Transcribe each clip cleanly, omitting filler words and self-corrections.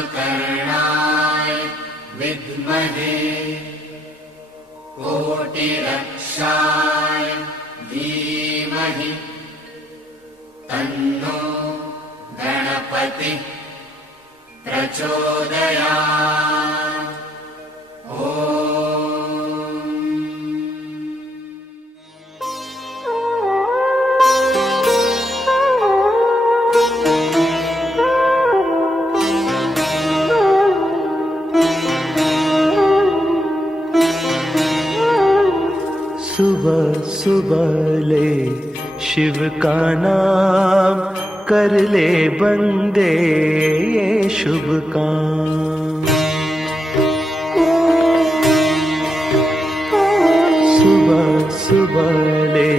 कुम्भकर्णाय विद्महे कोटिरक्षाय धीमहि तन्नो गणपतिः प्रचोदयात्। सुबह सुबह ले शिव का नाम, कर ले बंदे ये शुभ काम। सुबह सुबह ले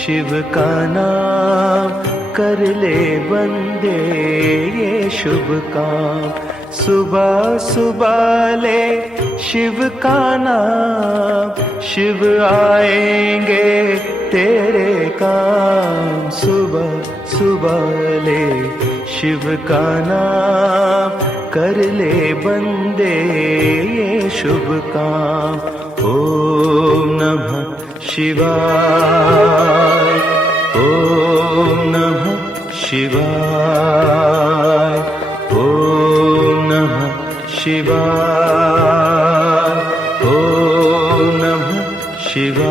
शिव का नाम, कर ले बंदे ये शुभ काम। सुबह सुबह ले शिव का नाम, शिव आएंगे तेरे काम। सुबह सुबह ले शिव का नाम, कर ले बंदे ये शुभ काम। ओम नमः शिवाय, ओम नमः शिवाय, ओम नमः शिवाय, ओम नमः शिवाय।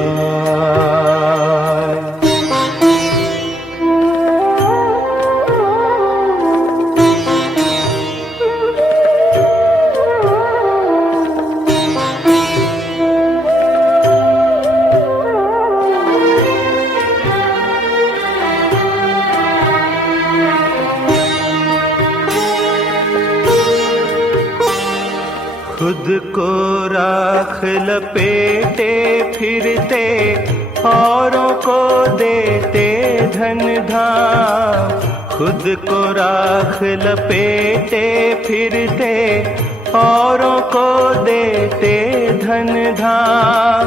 खुद को राख लपेटे फिरते, औरों को देते धन धाम। खुद को राख लपेटे फिरते, औरों को देते धन धाम।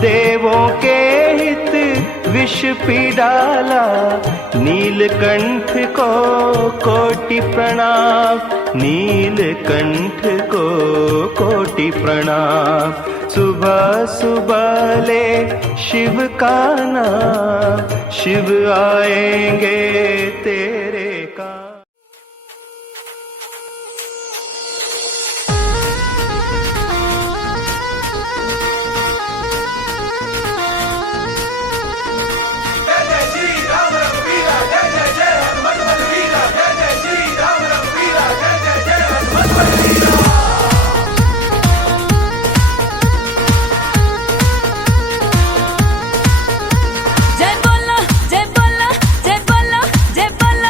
देवों के हित विष पी डाला, नीलकंठ को कोटि प्रणाम, नीलकंठ को कोटि प्रणाम। सुबह सुबह ले शिव का नाम, शिव आएंगे तेरे काम। जय बोला जय बोला जय बोला जय बोला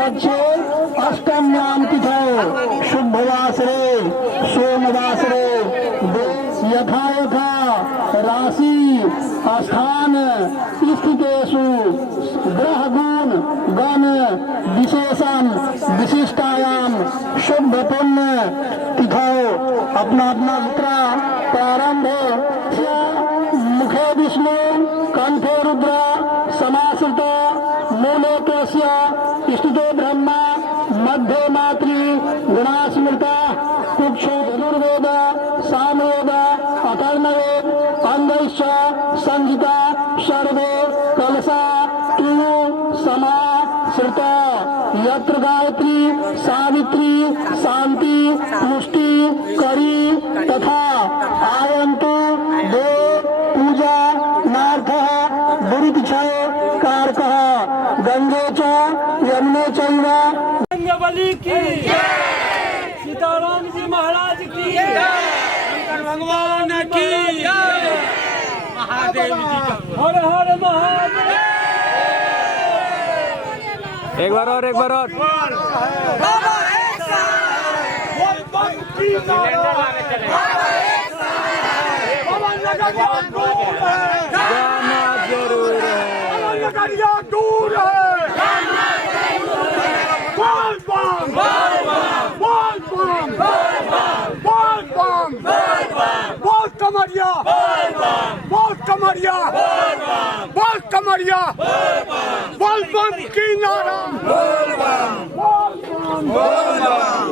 पक्षे अष्टम्यां तिथौ शुभवासरे सोमवासरे यथा यथा राशि स्थान स्थितेषु ग्रह गुण गण विशेषण विशिष्टायाम शुभ पुण्य तिथौ अपना अपना यात्रा प्रारंभ मुखे विष्णु कंठे रुद्र समाश्रित मूले कस्य स्तुतो ब्रह्मा मध्ये मातृ गुणास्मृता कुक्षो धनुर्वेद सामवेद अकर्णवेद अंगैश्च संहिता सर्वे कलशा तु समाश्रिता यत्र गायत्री सावित्री शांति पुष्टि करी तथा आयन्तु दे पूजा नार्थः दुरितक्षय कारकः गंगे च यमुने चैव बली की सीताराम जी महाराज की शंकर भगवान की महादेव जी का हर हर महादेव। एक बार और जरूर है दूर है बोल बम बोल बम बोल बम बोल कमरिया बोल कमरिया बोल कमरिया बोल बम की नारा बोल बम बोल बम बोल बम।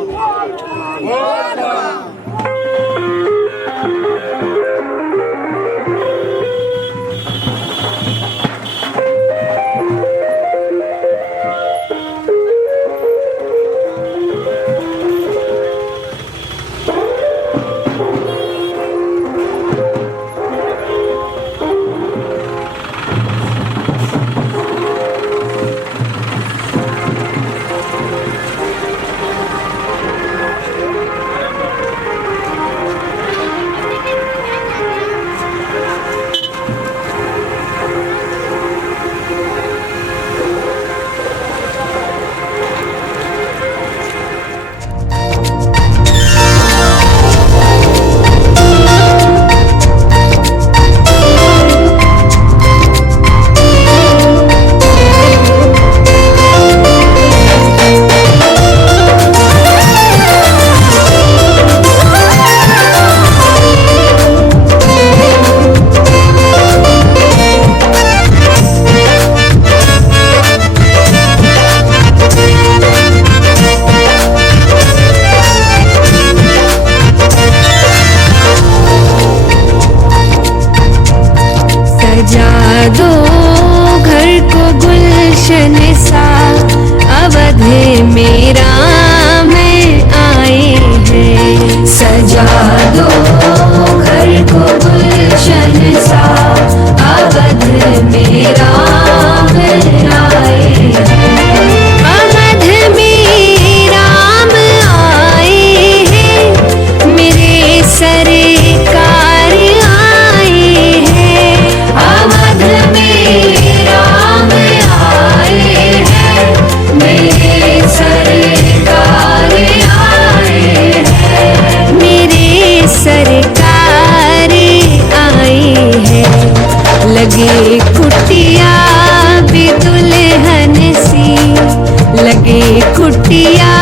कुटिया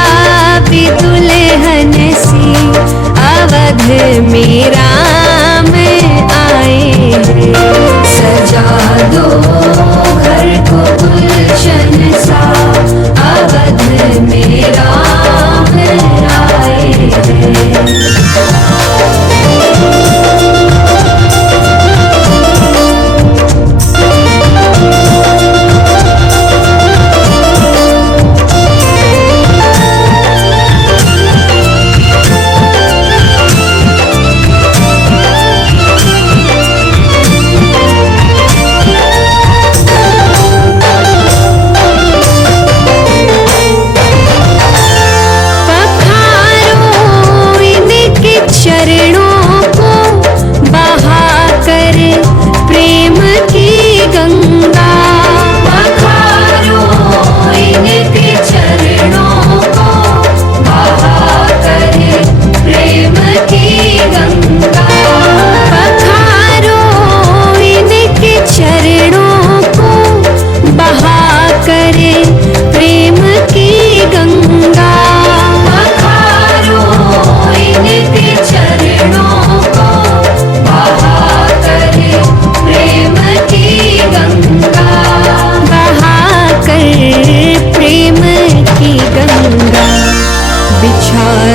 भी दुल्हन सी अवध में राम आए हैं। सजा दो घर को गुलशन सा अवध में राम आए हैं।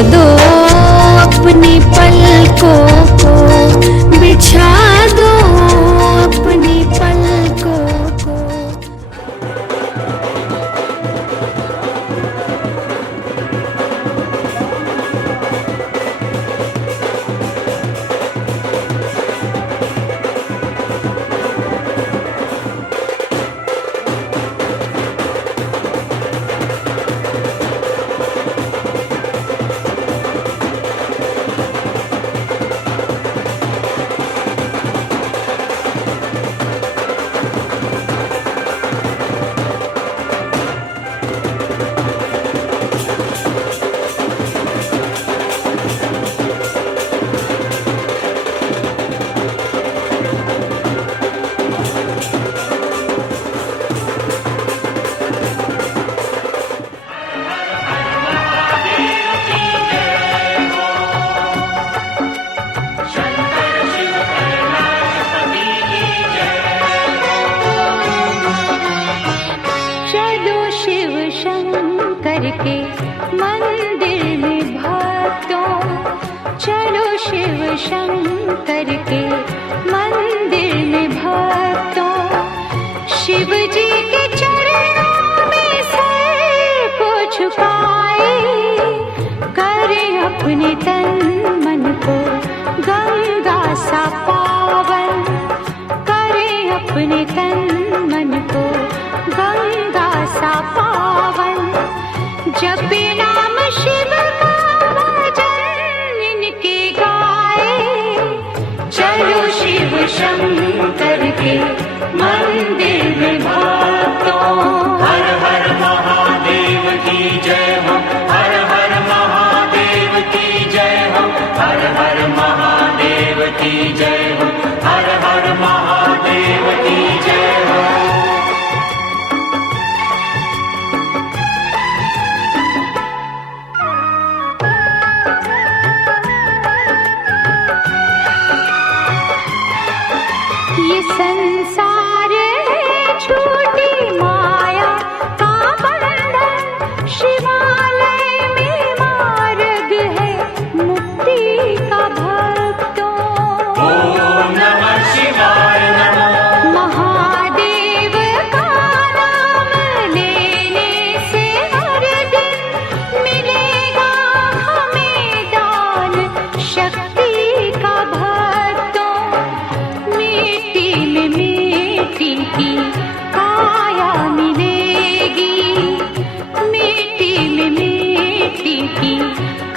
दो अपनी पलकों को, बिछा दो अपनी पलकों को। के मंदिर में भक्तों, चलो शिव शंकर के मंदिर में भक्तों, शिव जी के चरणों में सर को झुकाए, करें अपने तन मन को गंगा सा पावन, करें अपने तन मन को गंगा सा पावन। जपे नाम शिव का भजन इनके गाए, चलो शिव शंकर के मंदिर में भक्तों। हर हर महादेव की जय हो, हर हर महादेव की जय हो, हर हर महादेव की जय हो, हर हर महादेव की जय हो। ये संसार है झूठी माया का बंधन, शिवालय में मार्ग है मुक्ति का भक्तों। ओम नमः शिवाय नमः। महादेव का नाम लेने से हर दिन मिलेगा हमें दान शक्ति का भक्तों। मिट्टी में मिट्टी की काया मिलेगी, मिट्टी में मिट्टी की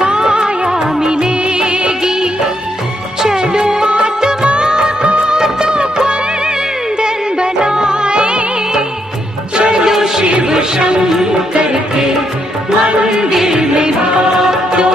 काया मिलेगी। चलो आत्मा को तो बंधन बनाए, चलो शिव शंकर के मंदिर में भक्तों।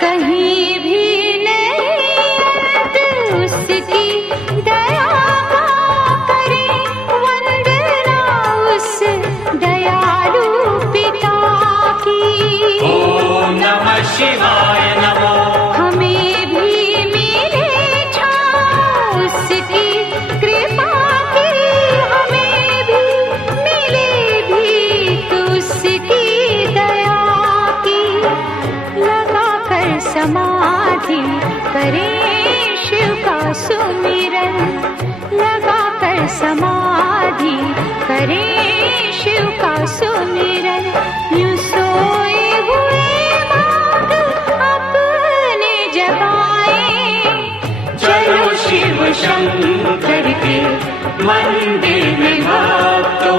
कहीं भी नहीं अंत उसकी दया का करें वंदना उस दयालु पिता की। ओम नमः शिवाय नमो। हमें भी मिले छाँव उसकी कृपा की, हमें भी मिले भीख उसकी दया की। लगा कर समाधि करें शिव का सुमिरन, लगा कर समाधि करें शिव का सुमिरन। यूं सोए हुए भाग अपने जगाए, चलो शिव शंकर के मंदिर में भक्तों।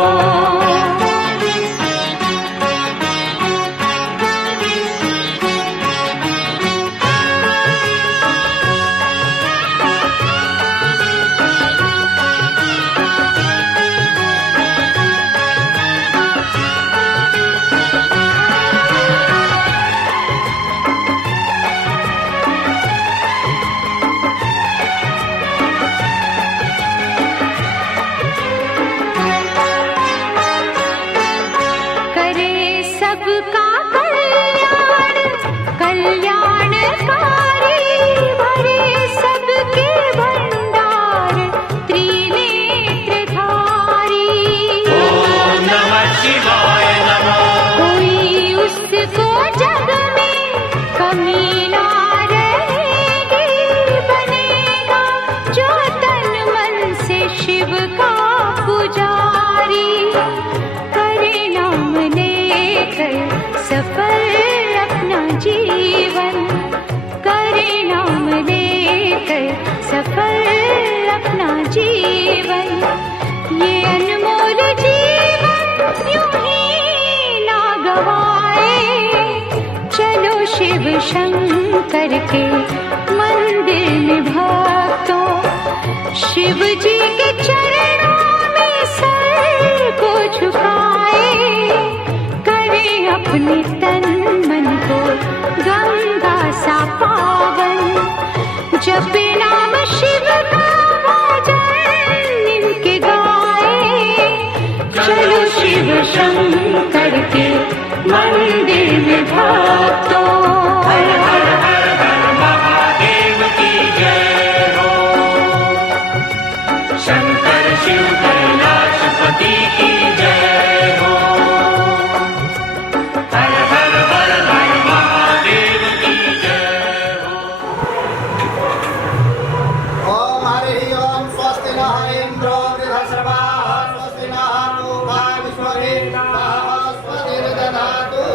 कल्याणकारी भरे सबके भंडार त्रिनेत्रधारी। ओम नमः शिवाय नमः। कोई उसको जग में कमी ना रहेगी, बनेगा जो तन मन से शिव का पुजारी। करे नाम लेकर सफल अपना जीवन, करे नाम लेकर सफल अपना जीवन। ये अनमोल जीवन यूं ही ना गवाए, चलो शिव शंकर के मंदिर में भक्तों, शिव जी के चरणों में सर को झुकाए। करें अपने तन मन को गंगा सा पावन, जपे नाम शिव का भजन इनके गाए। चलो शिव शंकर के मंदिर में भक्तों, हर हर हर हर महादेव की जय हो। शंकर शिव कैलाशपति की जय हो। हर हर हर हर महादेव की जय हो। ओम हरि ओम स्वस्ति नः इंद्रो बृहस्पतिः स्वस्ति नः पूर्वा विश्ववेदाः स्वस्तिर्दधातु।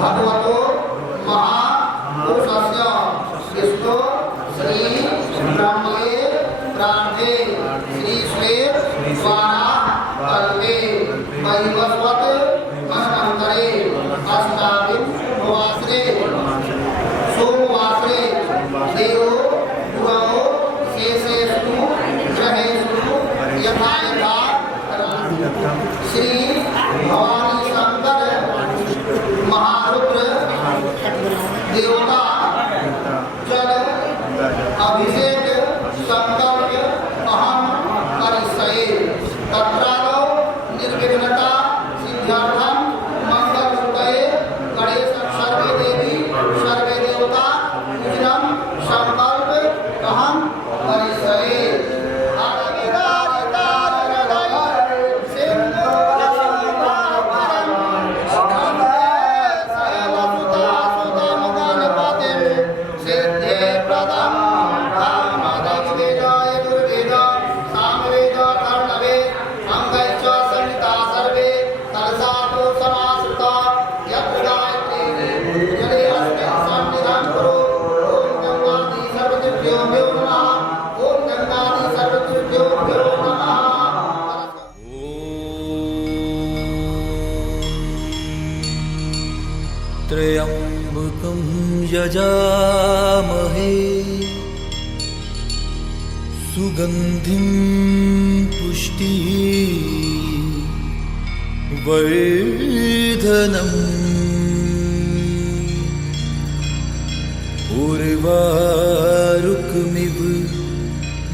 भगवतो महापुरुषस्य विष्णु श्री ब्रह्मे प्राणे श्री श्वेत स्वाहा कल्पे वैवस्वत मनंतरे अष्टाविंशवासरे सोमवासरे देवो गुरवो शेषेषु ग्रहेषु तत्रादौ निर्विघ्नता सिद्ध्यर्थं मंगलरूपये गणेश सर्वे देवी सर्वे देवता पूजनम संकल्प अहं करिष्ये। त्र्यम्बकं यजामहे सुगन्धिं पुष्टिवर्धनम् उर्वारुकमिव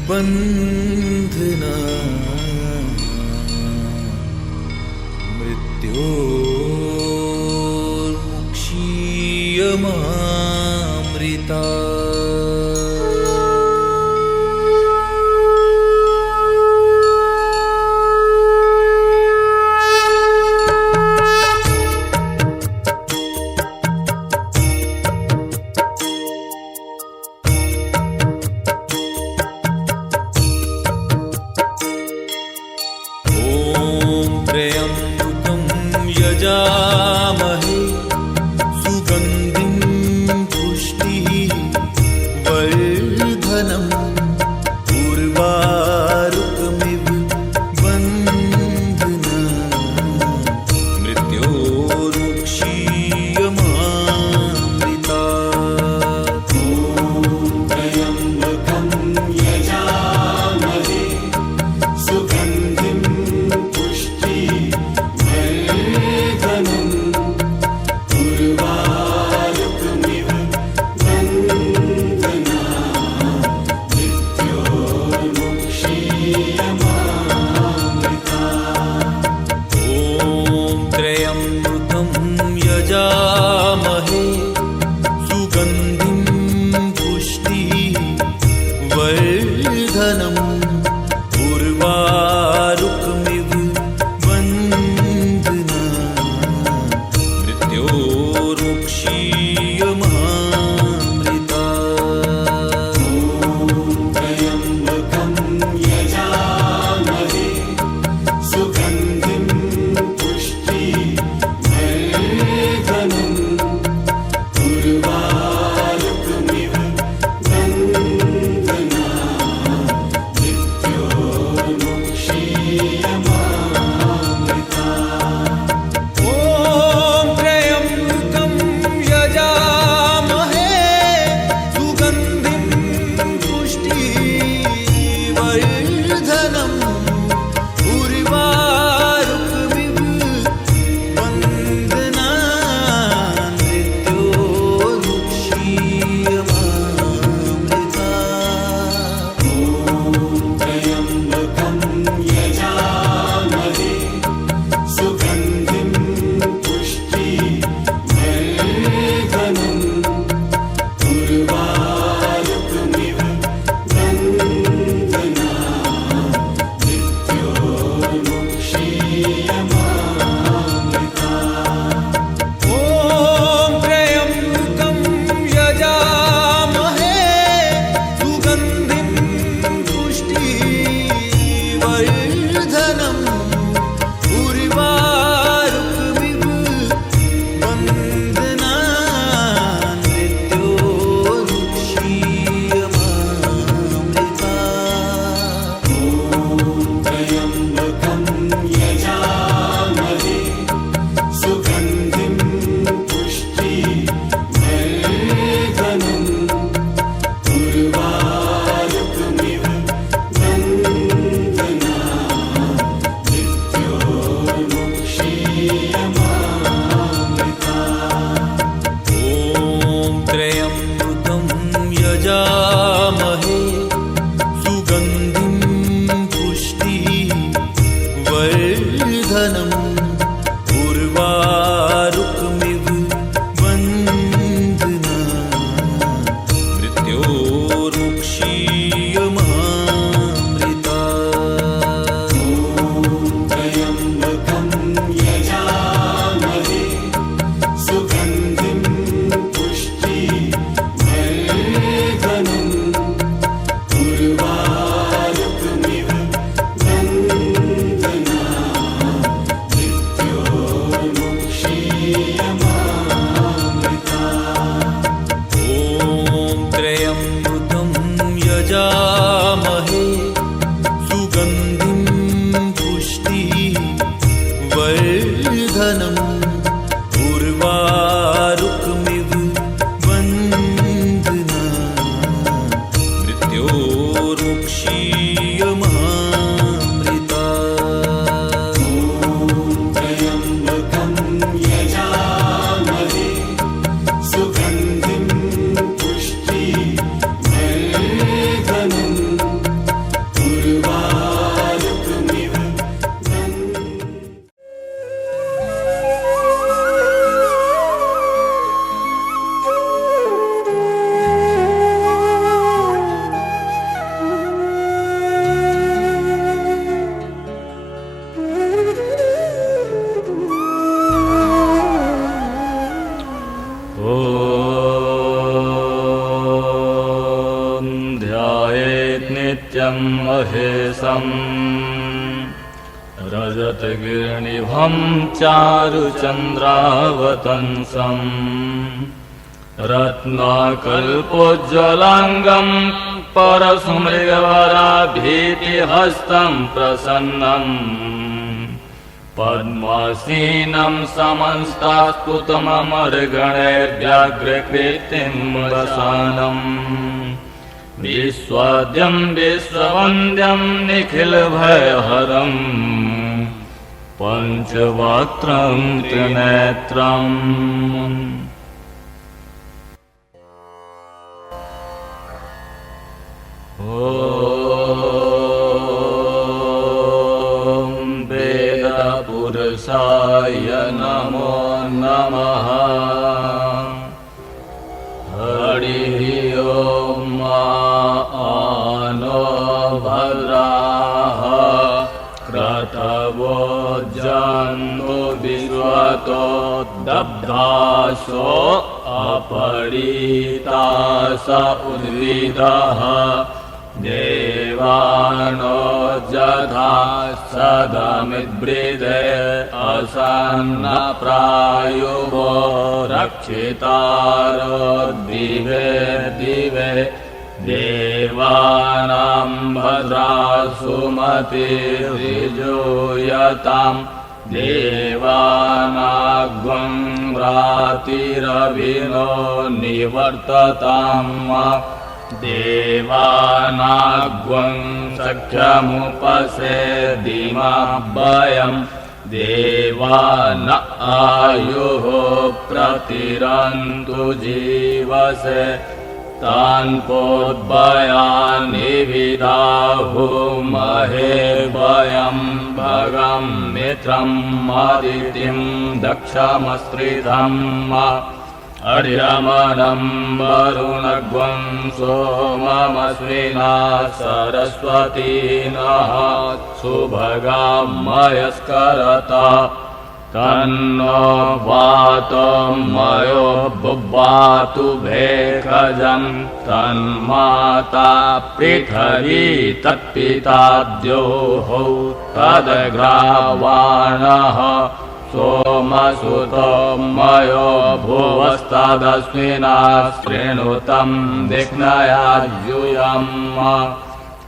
बन्धनान् मृत्योर्मुक्षीयमामृता। यजामहे सुगन्धिं पुष्टिवर्धनम् उर्वारुकमिव बन्धनान् मृत्योर्मुक्षीयमामृता। त्र्यम्बकं यजामहे सुगन्धिं पुष्टिवर्धनम् उर्वारुकमिव बन्धनान् मृत्योर्मुक्षीयमामृता। ॐ त्र्यम्बकं यजामहे सुगन्धिं पुष्टिवर्धनम् उर्वारुकमिव बन्धनान् मृत्योर्मुक्षीयमामृता। त्र्यम्बकं यजामहे सुगन्धिं पुष्टिवर्धनम् उर्वारुकमिव बन्धनान् मृत्योर्मुक्षीयमामृता। ॐ त्र्यम्बकं यजामहे सुगन्धिं पुष्टिवर्धनम् उर्वारुकमिव बन्धनान् मृत्योर्मुक्षीयमामृता। त्र्यम्बकं यजामहे सुगन्धिं पुष्टिवर्धनम् उर्वारुकमिव बन्धनान् मृत्योर्मुक्षीयमामृता। ॐ त्र्यम्बकं यजामहे सुगन्धिं पुष्टिवर्धनम् उर्वारुकमिव बन्धनान् मृत्योर्मुक्षीयमामृता। त्र्यम्बकं यजामहे सुगन्धिं पुष्टिवर्धनम् उर्वारुकमिव बन्धनान् मृत्योर्मुक्षीयमामृता। ॐ त्र्यम्बकं यजामहे सुगन्धिं महेशम् रजतगिरिनिभं चारुचन्द्रावतंसम् रत्नाकल्पोज्ज्वलाङ्गं परशुमृगवराभीतिहस्तं प्रसन्नम् पद्मासीनं समन्तास्तुतममर्गणैर्व्याघ्रकृतिं वसानम् विश्वाद्यं विश्ववन्द्यं निखिलभयहरम् पञ्चवक्त्रं त्रिनेत्रम् ॐ वेदपुरुषाय नमो नमः हरिः ॐ नो भद्राः क्रतवो जन्तो विश्वतो दब्धासो अपरीतास उद्भिदः देवानो जधा सदमिद्वृदे असन्नप्रायुवो रक्षितारो दिवे दिवे देवानां भद्रासुमतिर्विजूयताम् देवानाग्वं रातिरविनो निवर्तताम् देवानाग्वं सख्यमुपसेदिमाभयम् देवान आयुः प्रतिरन्तु जीवसे तान् पोद्भयानि विदाहुमहे वयं भगं मित्रम् अदितिं दक्षमस्त्रिधम् अर्यमनं वरुणग्वं सोममस्विना सरस्वती नः सुभगामयस्करता तन्नो वातो मयो बुब्बातु भेखजं तन्माता पृथिवी तत्पिता द्योः तदग्रावाणः सोमसुतो मयो भुवस्तदस्मिना शृणुतं दिग्नयाद्यूयम्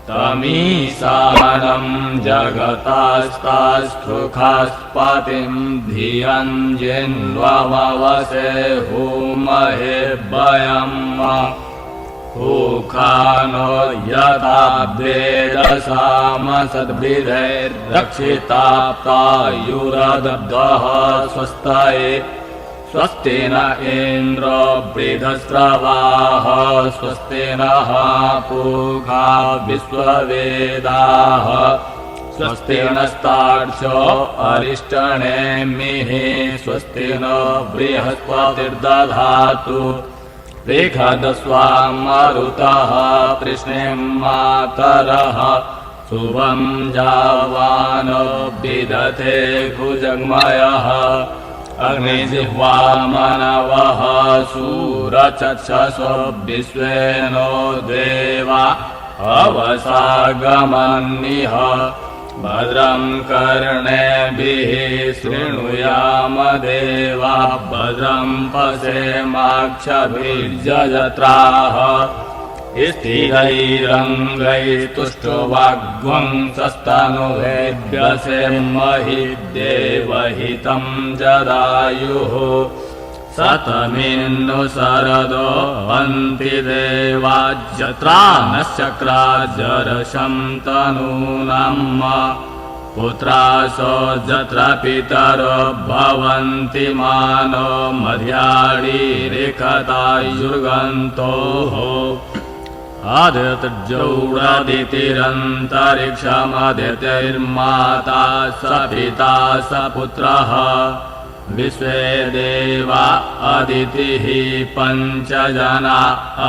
तमीशानं जगतास्तास्थुखास्पतिं धियं जिन्वमवसे हुमहे वयम् हुखानो यथा वेदसामसद्भिदैर्रक्षिता प्रायुरदब्धः स्वस्ताये स्वस्ति न इन्द्रो बृहस्रवाः स्वस्ति नः पूषा विश्ववेदाः स्वस्ति नस्तार्क्ष्यो अरिष्टनेमिः स्वस्ति नो बृहस्पतिर्दधातु बृहदस्वां मरुतः कृष्णें मातरः शुभं जावानो विदधे भुजङ्मयः अग्निजिह्वा मनवः शूरचक्षसो विश्वेनो देवा अवसागमन्निह भद्रं कर्णेभिः शृणुयाम देवा भद्रं पश्येमाक्षभिर्यजत्राः स्थिरैरङ्गैस्तुष्टुवाग्वं सस्तनुभेभ्यसेमहि देवहितं जदायुः शतमिन्नु शरदो हन्ति देवाज्जत्रा नश्चक्राजरशं तनूनाम् पुत्रासो जत्र पितरो भवन्ति मानो मध्याळीरिकतायुर्गन्तोः आदित्यजौरादितिरन्तरिक्षमदितिर्माता स पिता स पुत्रः विश्वे देवा अदितिः पञ्चजना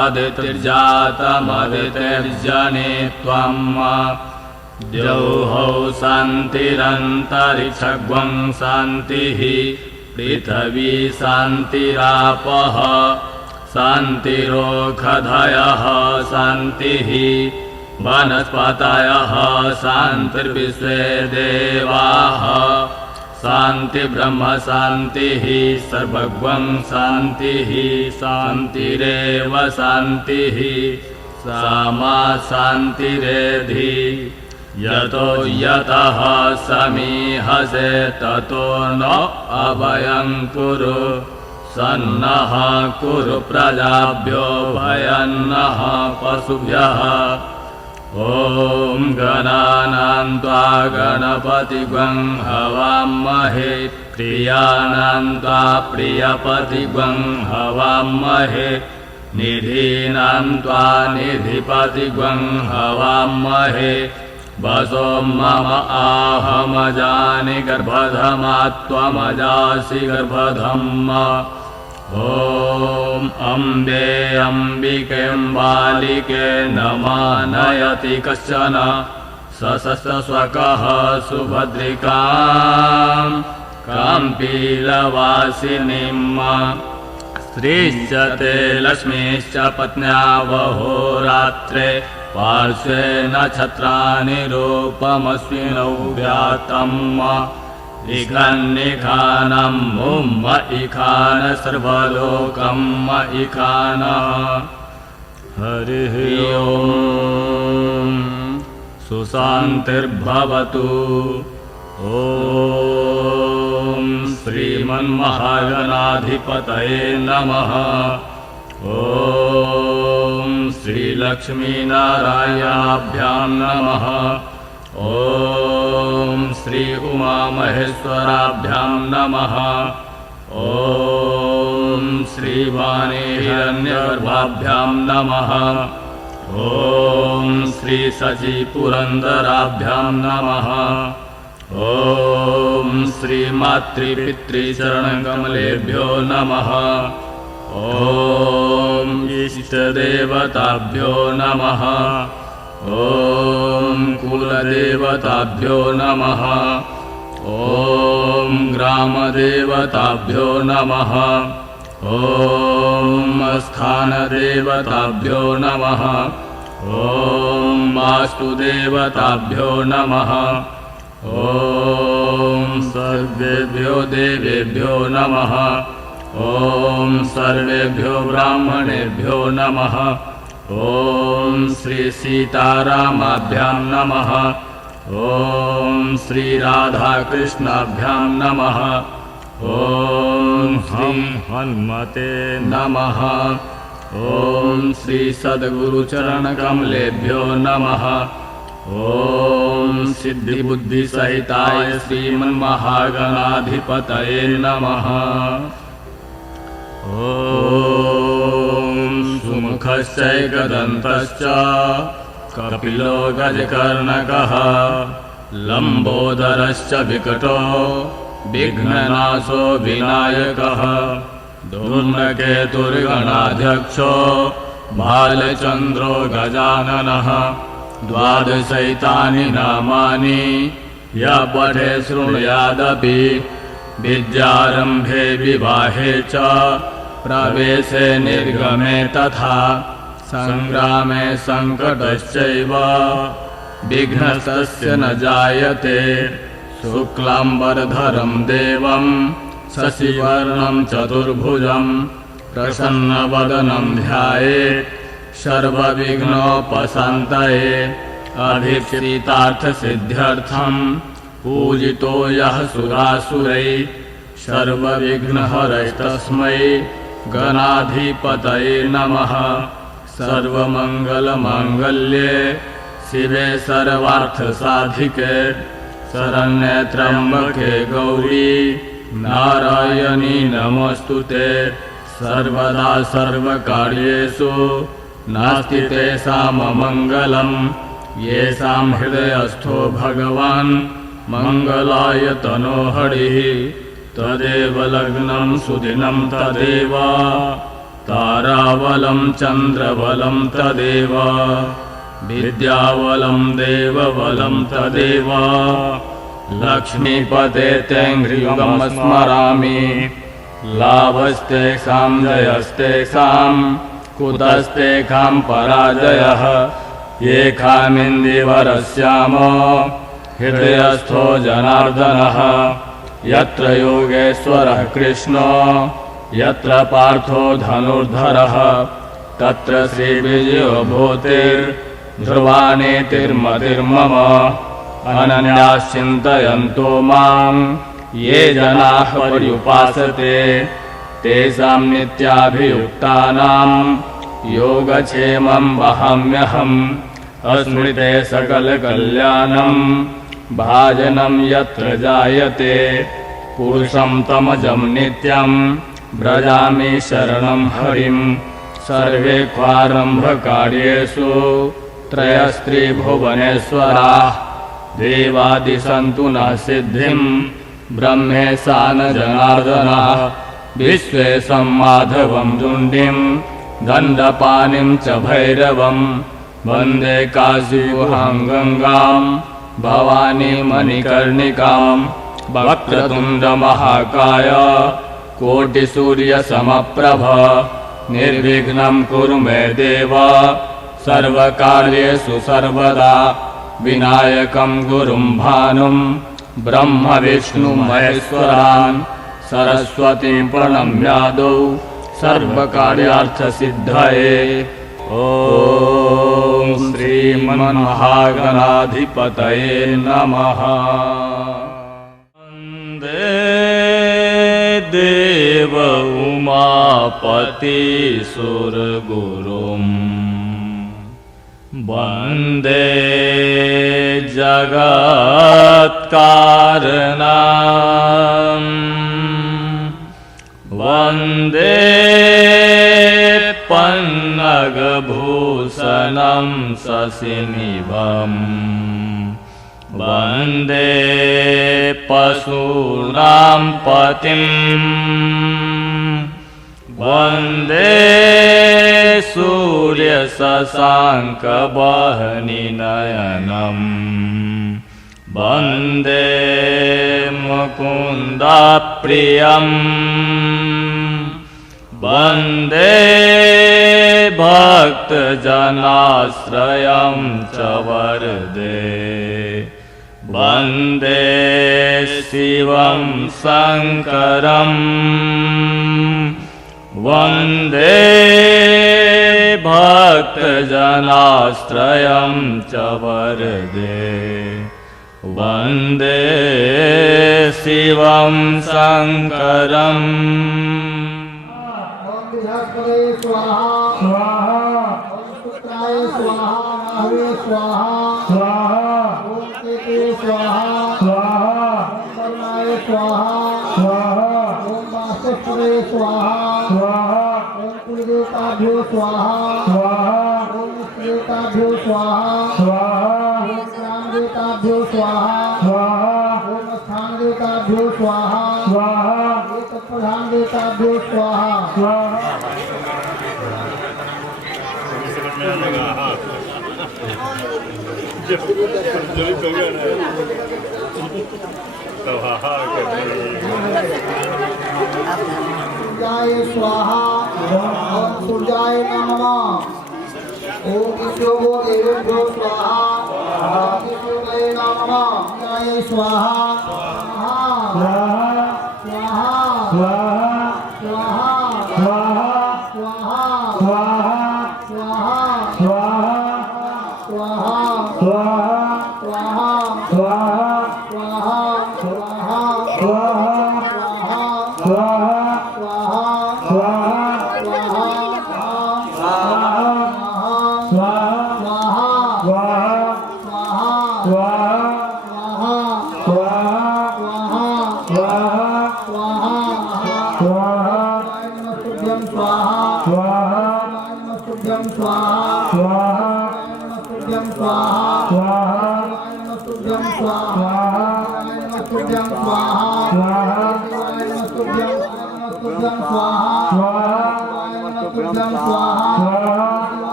अदितिर्जातमदितिर्जने त्वम् द्यौः शान्तिरन्तरिक्षग्वं शान्तिः पृथिवी शान्तिरापः शान्तिरोषधयः शान्तिः वनस्पतयः शान्तिर्विश्वे देवाः शान्ति ब्रह्म शान्तिः सर्वगं शान्तिः शान्तिरेव शान्तिः सामा शान्तिरेधि यतो यतः समीहसे ततो न अभयं कुरु सन्नः कुरु प्रजाभ्यो भयन्नः पशुभ्यः ॐ गणानां त्वा गणपतिगं हवामहे प्रियाणां त्वा प्रियपतिगं हवामहे निधीनां त्वा निधिपतिगं हवामहे वसो मम आहमजानि गर्भधमा त्वमजासि गर्भधम् ॐ अम्बे अम्बिके बालिके नमानयति कश्चन सशस्वकः सुभद्रिकां काम्पीलवासिनीम् स्त्रीश्च ते लक्ष्मीश्च पत्न्यावहोरात्रे पार्श्वे नक्षत्राणि रूपमस्मिनौ व्यातम् इखान्निखानं मुम्म इखान सर्वलोकम् इखान हरिः ॐ सुशान्तिर्भवतु ॐ श्रीमन्महागणाधिपतये नमः ॐ श्रीलक्ष्मीनारायणाभ्यां नमः ॐ श्री उमामहेश्वराभ्यां नमः ॐ श्रीवाणी हिरण्यगर्भाभ्यां नमः ॐ श्री शचीपुरन्दराभ्यां नमः ॐ श्रीमातृपितृचरणकमलेभ्यो नमः ॐ इष्टदेवताभ्यो नमः ॐ कुलदेवताभ्यो नमः ॐ ग्रामदेवताभ्यो नमः ॐ स्थानदेवताभ्यो नमः ॐ वास्तुदेवताभ्यो नमः ॐ सर्वेभ्यो देवेभ्यो नमः ॐ सर्वेभ्यो ब्राह्मणेभ्यो नमः ॐ श्री सीतारामाभ्यां नमः ॐ श्री राधाकृष्णाभ्यां नमः ॐ श्री हनुमते नमः ॐ श्री सद्गुरुचरणकमलेभ्यो नमः ॐ सिद्धिबुद्धिसहिताय श्रीमन्महागणाधिपतये नमः ॐ सुमुखश्चैकदन्तश्च कपिलो गजकर्णकः लम्बोदरश्च विकटो विघ्ननाशो विनायकः धूम्रकेतुर्गणाध्यक्षो भालचन्द्रो गजाननः द्वादशैतानि नामानि यः पठे शृणुयादपि विद्यारम्भे विवाहे च प्रवेशे निर्गमे तथा संग्रामे संकटश्चैव विघ्नस्तस्य न जायते शुक्लाम्बरधरं देवं शशिवर्णं चतुर्भुजं प्रसन्नवदनं ध्यायेत् सर्वविघ्नोपशान्तये अभीप्सितार्थसिद्ध्यर्थं पूजितो यः सुरासुरैः सर्वविघ्नहरैस्तस्मै गणाधिपतये नमः सर्वमङ्गलमाङ्गल्ये शिवे सर्वार्थसाधिके शरण्ये त्र्यम्बके गौरी नारायणी नमोऽस्तुते सर्वदा सर्वकार्येषु नास्ति तेषाममङ्गलं येषां हृदयस्थो भगवान् मङ्गलाय तनोहरिः तदेव लग्नं सुदिनं तदेव ताराबलं चन्द्रबलं तदेव विद्याबलं देवबलं तदेव लक्ष्मीपते तेऽङ्घ्रियुगं स्मरामि लाभस्तेषां जयस्तेषां कुतस्तेषां पराजयः ये खामिन्दिवरस्यामो हृदयस्थो जनार्दनः यत्र योगेश्वरः कृष्णो यत्र पार्थो धनुर्धरः तत्र श्रीविजयो भूतिर्ध्रुवानीतिर्मतिर्मम अनन्याश्चिन्तयन्तो मां ये जनाः पर्युपासते तेषां नित्याभियुक्तानां योगक्षेमं वहाम्यहम् अस्मृते सकलकल्याणं भाजनं यत्र जायते पुरुषं तमजं नित्यं व्रजामि शरणं हरिं सर्वे क्वारम्भकार्येषु त्रयस्त्रिभुवनेश्वराः देवादिसन्तु न सिद्धिं ब्रह्मेशान जनार्दनः विश्वेशं माधवं दुण्डिं दण्डपाणिं च भैरवं वन्दे काशीगुहां गङ्गां भवानी मणिकर्णिकां वक्रतुण्डमहाकाय कोटिसूर्यसमप्रभ निर्विघ्नं कुरु मे देव सर्वकार्येषु सर्वदा विनायकं गुरुं भानुं ब्रह्म विष्णु महेश्वरान् सरस्वतीं प्रणम्यादौ सर्वकार्यार्थसिद्धये ॐ श्रीमन्महागणाधिपतये नमः। वन्दे देव उमापति सुरगुरुं वन्दे जगत्कारणं वन्दे पन्नगभूषणं शशिनिभं वन्दे पशूनां पतिं वन्दे सूर्यशशाङ्कवह्निनयनं वन्दे मुकुन्दप्रियम् वन्दे भक्तजनाश्रयं च वरदे वन्दे शिवं शङ्करं वन्दे भक्तजनाश्रयं च वरदे वन्दे शिवं शङ्करम्। बृहस्पते स्वाहा ओम शुक्राय स्वाहा राहवे स्वाहा ओम केतवे स्वाहा ओम कर्णाय स्वाहा ओम वासुदेवाय स्वाहा ओम कुलदेवताभ्यो स्वाहा ओम श्वेताभ्यो स्वाहा ओम ग्रामदेवताभ्यो स्वाहा ओम स्थानदेवताभ्यो स्वाहा एक प्रधान देवताभ्यो स्वाहा। सूर्याय स्वाहा ओम सूर्याय नमः ओम ईश्वरो देवेभ्यो स्वाहा ओम ईश्वराय नमः सूर्याय स्वाहा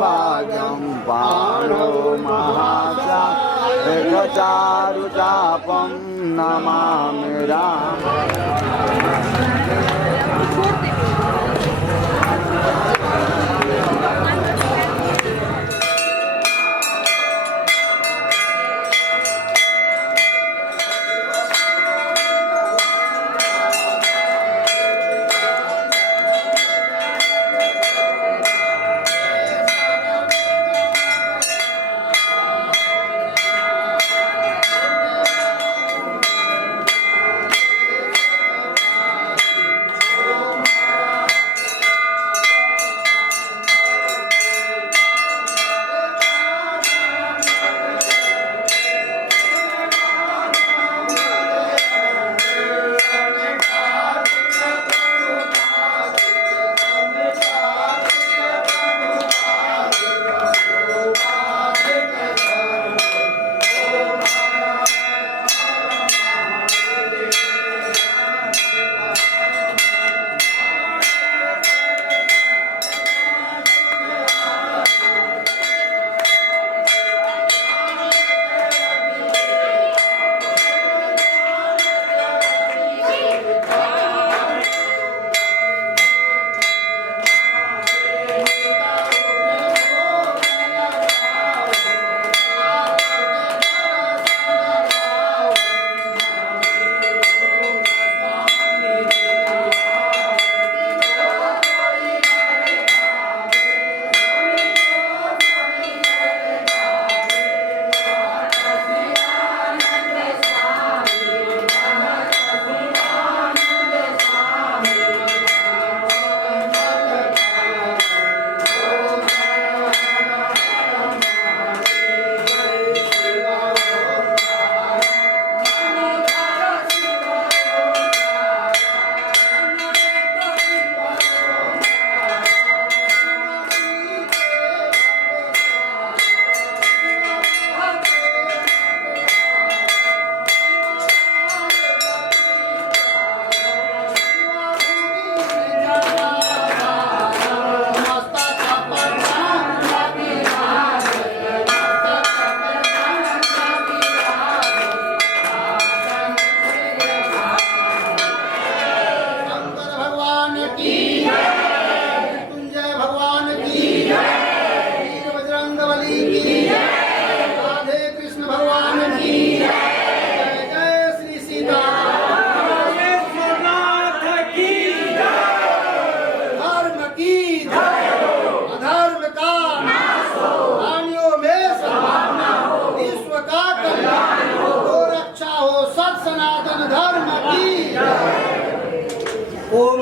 भाग्यम पाणो महासा चारुचापम नमामि राम।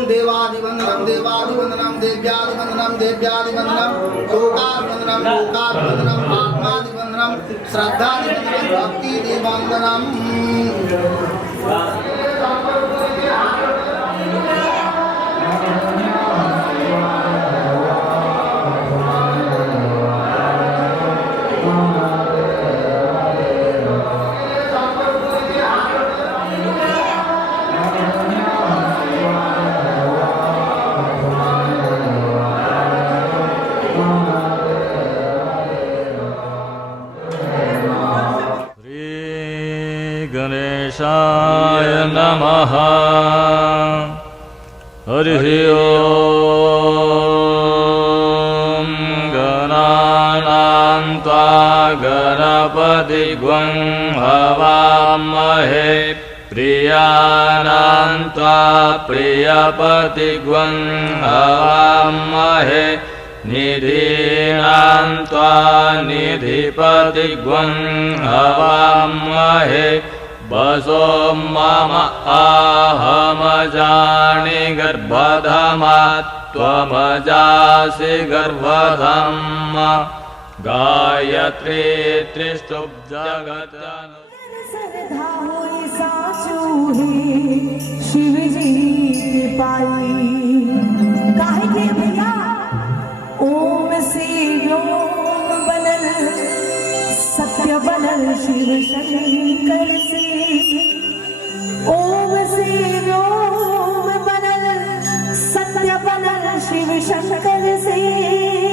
देवादिवंदनम देवादिवंदनम देव्यादिवंदनम देव्यादिवंदनम लोकादिवंदनम लोकादिवंदनम आत्मादिवंदनम श्रद्धादिवंदनम भक्तिदिवंदनम। गणेशाय नमः। हरिः ओम्। गणानां त्वा गणपतिग्वं हवामहे प्रियाणां त्वा प्रियपतिग्वं हवामहे निधीनां त्वा निधिपतिग्वं हवामहे वसो मम आहमजानि गर्भधमात् त्वमजासि गर्भधम्। गायत्री त्रिष्टुप जगत् श्रद्धा होई सासू है शिव जी के पाई। काहे के भैया ओम से व्योम बनल सत्य बनल शिव शंकर से। ओम से व्योम बनल सत्य बनल शिव शंकर से।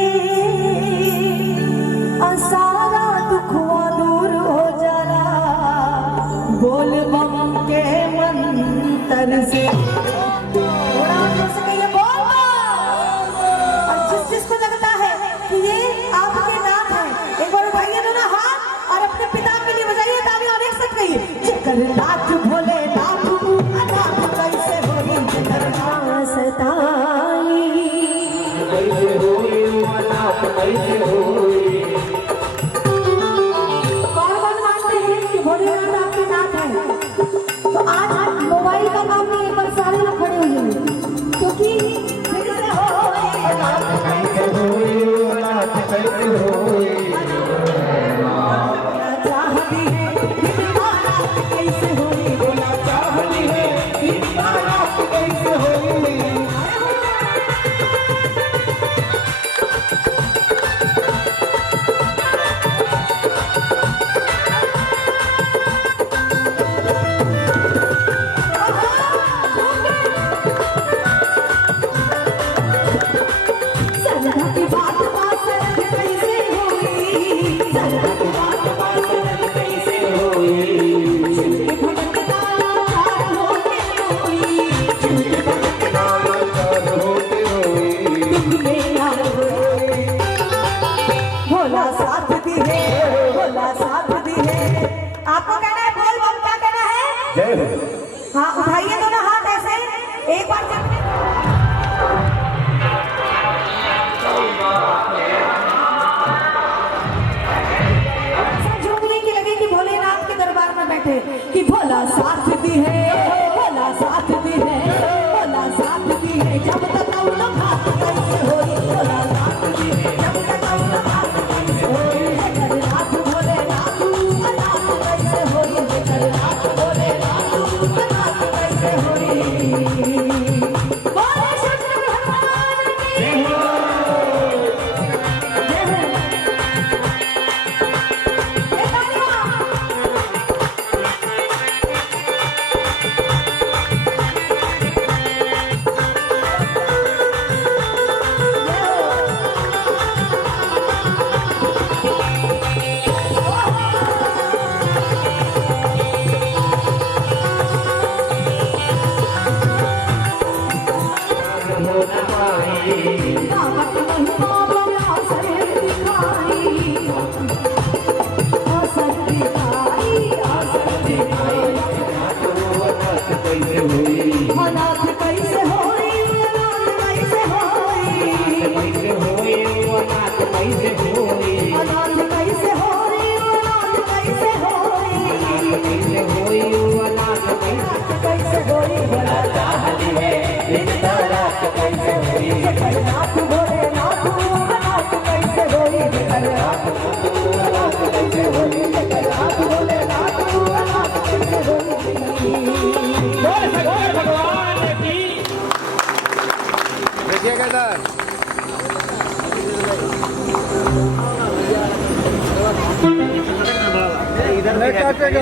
इधर नहीं काटेगा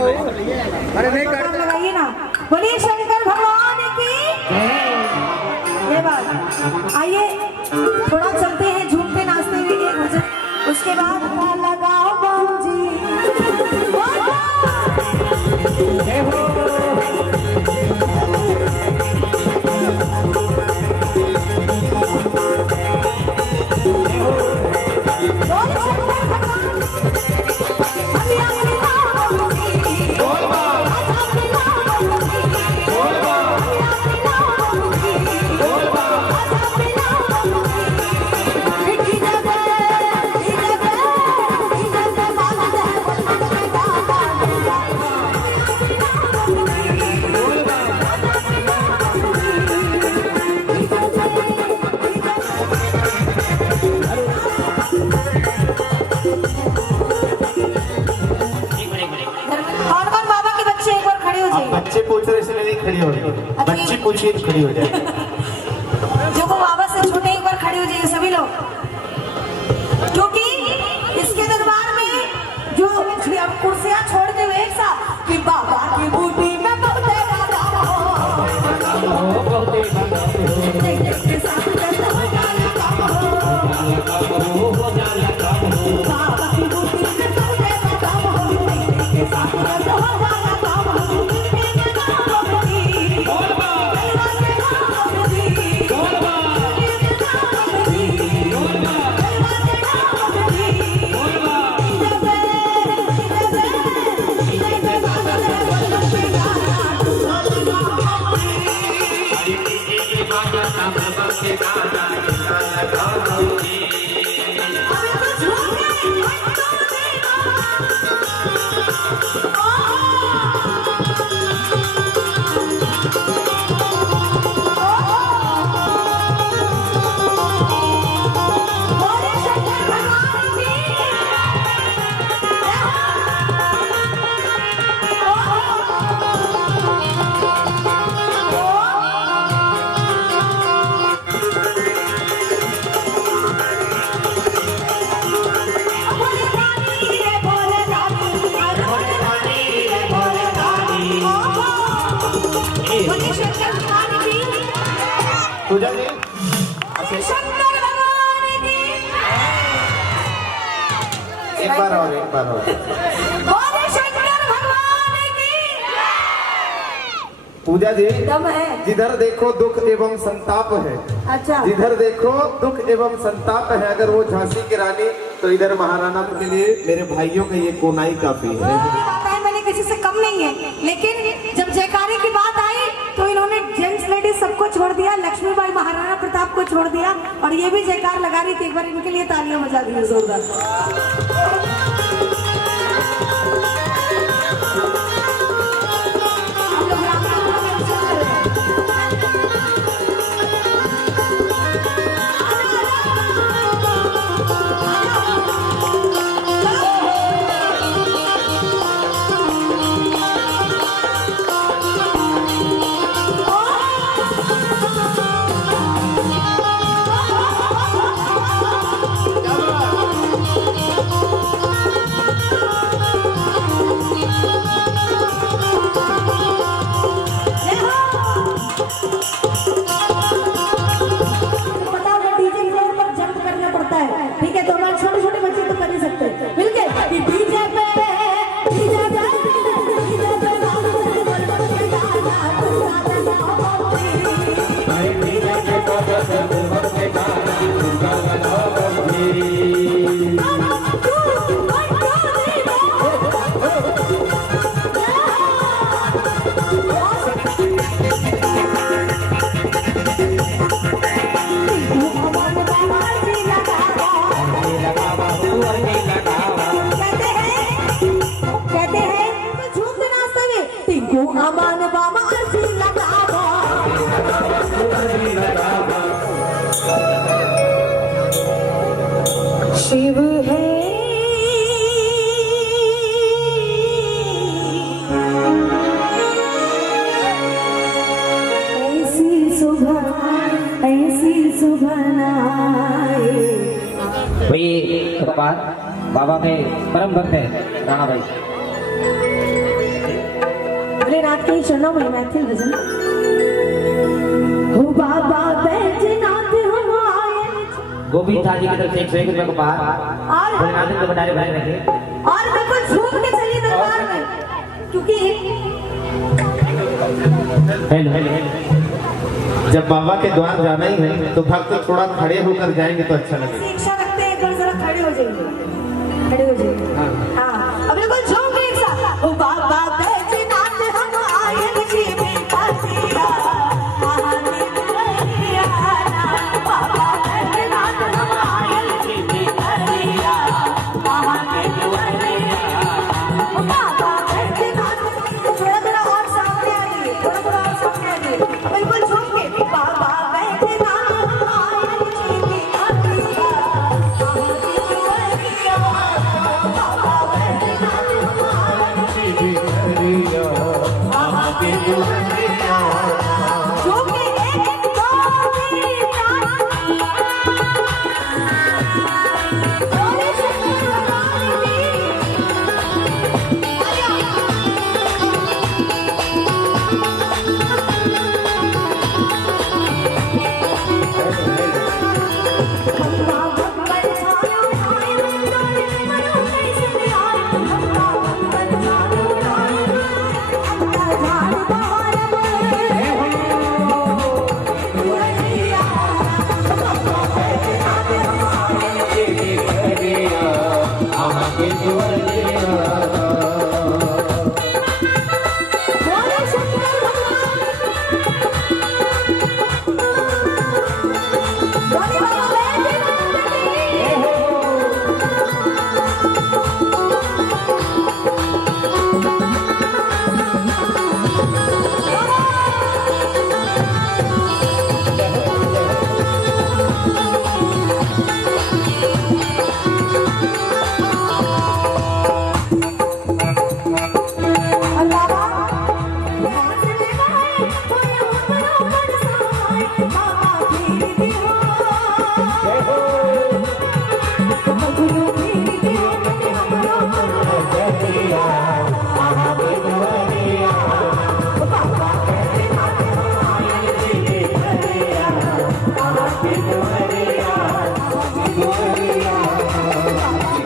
अरे नहीं नाम लगाइए ना। बोलिए शंकर भगवान की। ये बात आइए थोड़ा चलते हैं झूमते नाचते हुए एक भजन, उसके बाद लगाओ बाबूजी। बच्चे पूछ रहे इसलिए नहीं खड़ी हो रही, बच्ची पूछिए तो खड़ी हो जाए। जो वो बाबा से छोटे एक बार खड़े हो जाइए सभी लोग, क्योंकि इसके दरबार में जो अब कुर्सियां छोड़ते हुए एक साथ कि बाबा की बूटी में बहुत पूजा जी शंकर भगवान की। एक बार और बोले शंकर भगवान की। पूजा जी दम है। जिधर देखो दुख एवं संताप है, अच्छा जिधर देखो दुख एवं संताप है। अगर वो झांसी की रानी तो इधर महाराणा के लिए मेरे भाइयों का ये कोनाई काफी है। बात है, मैंने किसी से कम नहीं है, लेकिन जब जयकारे की बात आई तो इन्होंने जेंट्स लेडीज सबको छोड़ दिया, लक्ष्मीबाई महाराणा प्रताप को छोड़ दिया और ये भी जयकार लगा रही थी। एक बार इनके लिए तालियां बजा दी जोरदार। ठीक है, तो हमारे छोटे छोटे बच्चे तो कर ही सकते हैं मिलके डीजे पे शिव है ऐसी सुबह आए। भाई एक बात, बाबा के परम भक्त है राणा भाई, भोलेनाथ के चरणों में मैथिल भजन। हो बाबा बैजनाथ हम आए। गोविंद जी की तरफ से 101 रुपए को बाहर और भोलेनाथ को भंडारे भरे रखे और बिल्कुल झूम के चलिए दरबार में, क्योंकि हेलो जब बाबा के द्वार जाना ही है तो भक्त थोड़ा खड़े होकर जाएंगे तो अच्छा लगेगा। इच्छा रखते हैं, एक बार जरा खड़े हो जाइए, खड़े हो जाइए। हाँ, अब बिल्कुल झूम के एक साथ। ओ बाबा बैजनाथ हम आए जी बेटा तेरा, महादेव भैया बाबा बैजनाथ हम आए जी बेटा तेरा, महादेव भैया बाबा बैजनाथ। थोड़ा और सामने आइए, थोड़ा और सामने आइए, बिल्कुल झूम के। बाबा बैजनाथ हम आए जी बेटा तेरा, महादेव भैया बाबा बैजनाथ हम आए जी बेटा तेरा, महादेव भैया। झूम के 1 2 3 4 बोले शंकर भगवान की।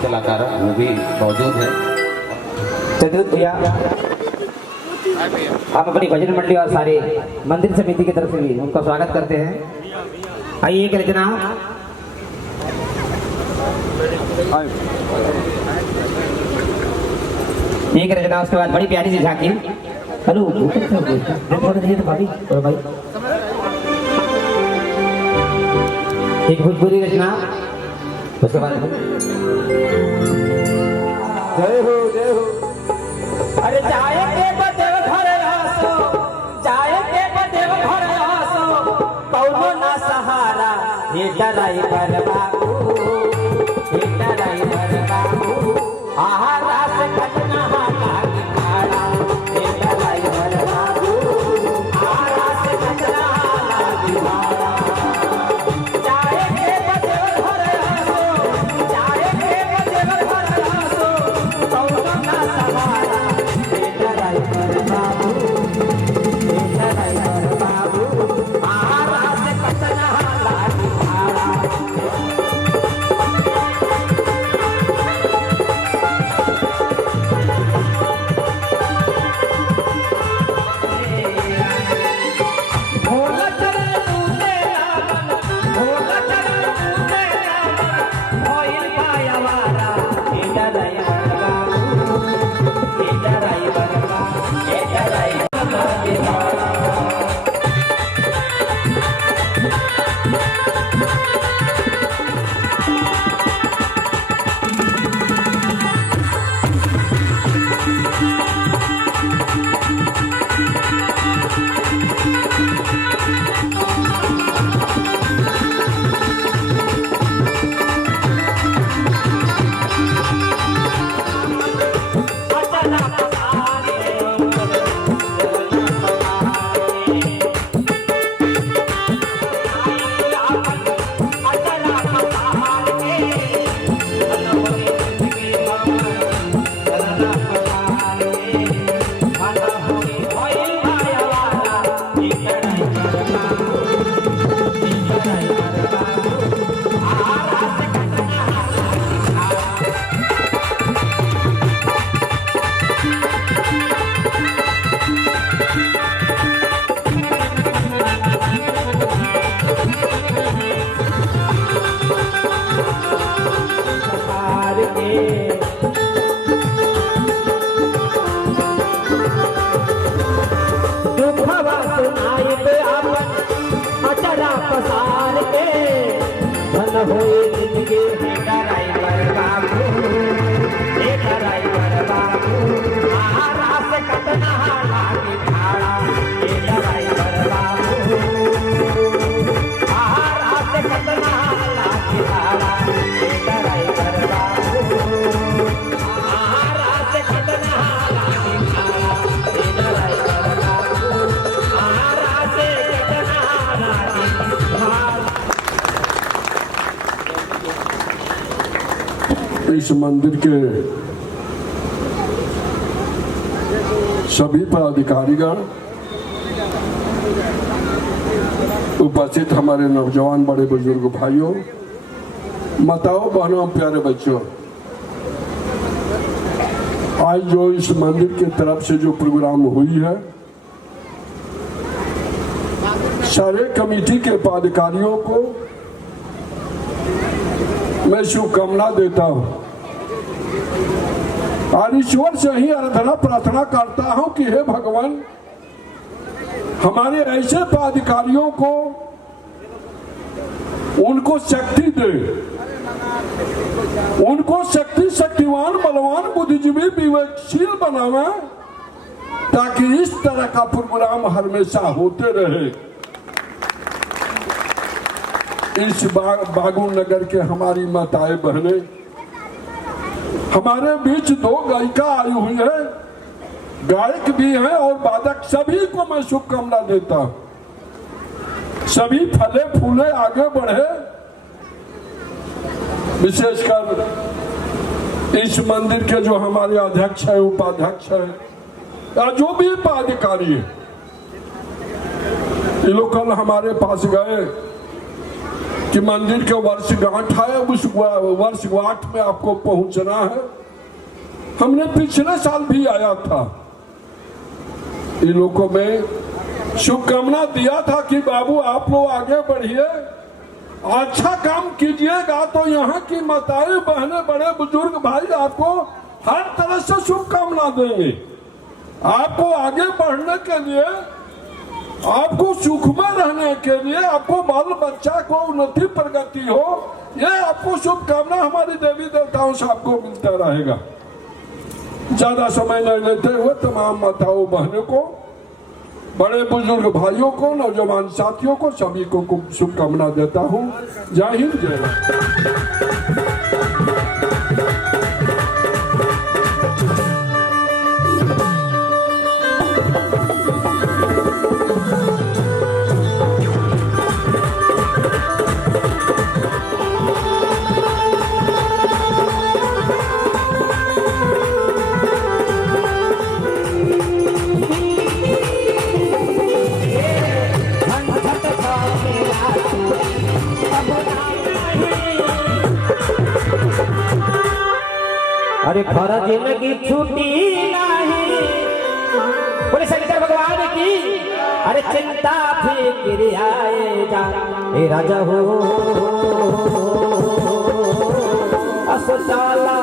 कलाकार वो भी मौजूद है। चतुर्थ भैया आप अपनी भजन मंडली और सारे मंदिर समिति की तरफ से भी उनका स्वागत करते हैं। आइए एक रचना उसके बाद बड़ी प्यारी सी झांकी। हेलो भाभी और भाई एक भोजपुरी रचना उसके बाद जय हो जय हो। अरे जाए के बदेव घर आसो, जाए के बदेव घर आसो, कौनो ना सहारा हे ड्राइवर बाबू, हे ड्राइवर बाबू, आहा रास कटना लागी खाड़ा, हे ड्राइवर बाबू, आहा रास कटना लागी खाड़ा। जाए के बदेव घर आसो, जाए के बदेव घर आसो, कौनो ना सहारा हे ड्राइवर बाबू, हे ड्राइवर बाबू, आहा रास कटना लागी खाड़ा। भोला चरण पूजे रावण, भोला चरण पूजे रावण, भइल पायवारा हे ड्राइवर बाबू, इस मंदिर के सभी पदाधिकारीगण, उपस्थित हमारे नौजवान बड़े बुजुर्ग भाइयों, माताओं, बहनों, प्यारे बच्चों, आज जो इस मंदिर की तरफ से जो प्रोग्राम हुई है, सारे कमेटी के पदाधिकारियों को मैं शुभकामना देता हूं और ईश्वर से ही आराधना प्रार्थना करता हूं कि हे भगवान, हमारे ऐसे पदाधिकारियों को उनको शक्ति दे, उनको शक्तिवान, बलवान, बुद्धिजीवी, विवेकशील बनावे, ताकि इस तरह का प्रोग्राम हमेशा होते रहे। इस बागुल नगर के हमारी माताएं बहनें, हमारे बीच दो गायिका आई हुई है, गायक भी हैं और वादक, सभी को मैं शुभकामना देता हूं। सभी फले फूले आगे बढ़े, विशेषकर इस मंदिर के जो हमारे अध्यक्ष है, उपाध्यक्ष है, या जो भी पदाधिकारी है, ये लोग कल हमारे पास गए कि मंदिर के वर्षगांठ है, उस वर्षगांठ में आपको पहुंचना है। हमने पिछले साल भी आया था, इन लोगों में शुभकामना दिया था कि बाबू आप लोग आगे बढ़िए, अच्छा काम कीजिएगा तो यहाँ की माताएं बहनें, बड़े बुजुर्ग भाई आपको हर तरह से शुभकामना देंगे। आपको आगे बढ़ने के लिए, आपको सुख में रहने के लिए, आपको बाल बच्चा को उन्नति प्रगति हो, ये आपको शुभकामना हमारी देवी देवताओं से आपको मिलता रहेगा। ज्यादा समय नहीं लेते हुए तमाम माताओं बहनों को, बड़े बुजुर्ग भाइयों को, नौजवान साथियों को, सभी को शुभकामना देता हूँ। जय हिंद, जय भारत। अरे फर्ज लगी छुट्टी नहीं, बोले शंकर भगवान की। अरे चिंता फिक्र आएगा हे राजा हो, असचाला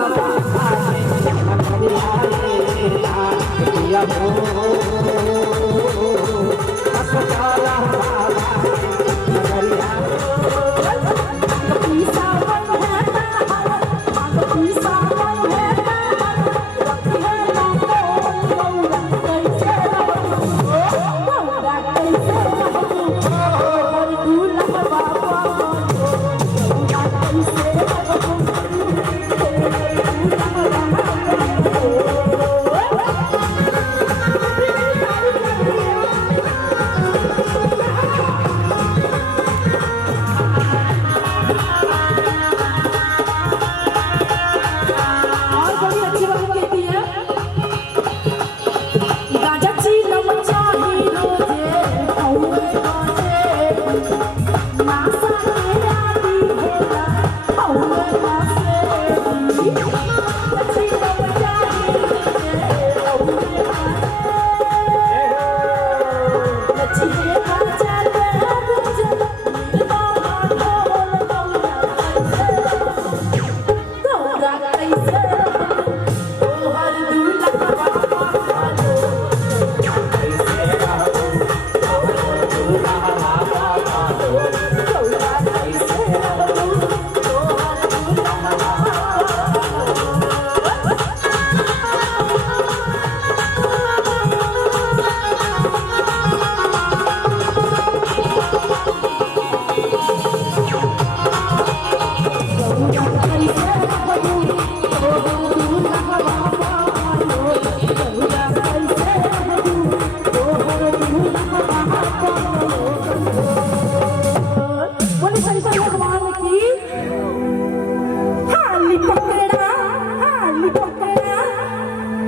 Thank you.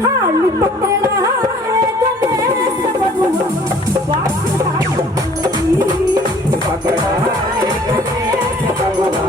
हाल पकड़ा है गणेश बबुआ पकड़ा है गणेश बबुआ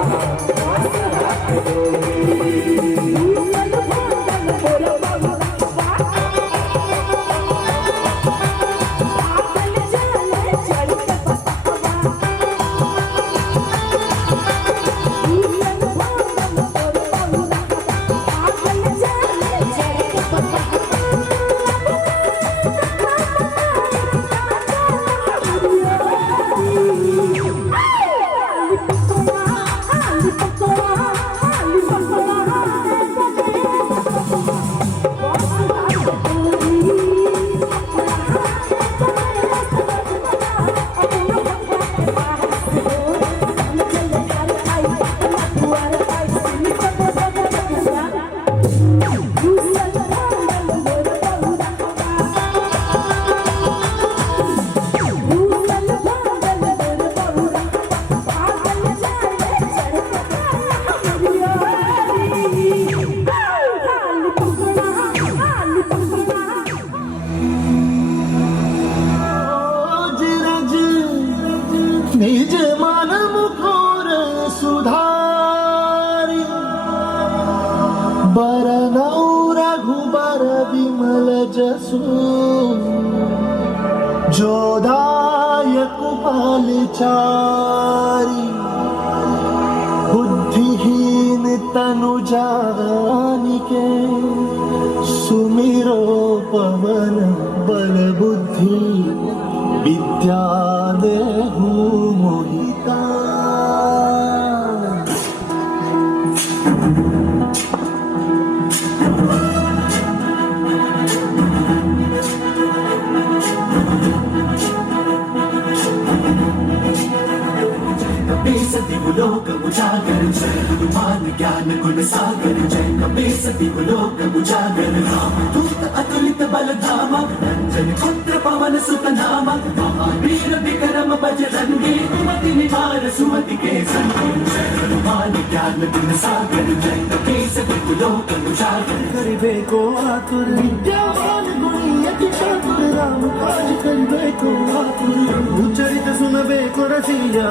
निज मन मुखर सुधारी बरनौ रघुबर विमल जसु जोदायक पालचारी बुद्धिहीन तनु जानिके सुमिरो पवन बल बुद्धि विद्या देहु मोहिता सती लोक उजागर जय हनुमान ज्ञान गुण सागर जय कपे सती लोक उजागर राम दूत अतुलित बल धामा रंजन पुत्र पवन सुत नामा महावीर विक्रम बजरंगी कुमति निवार सुमति के संगी जय हनुमान ज्ञान गुण सागर जय कपे सती लोक उजागर करिबे को आतुर विद्यावान गुणी अति चातुर राम काज करिबे को आतुर उच्चरित सुनबे को रसिया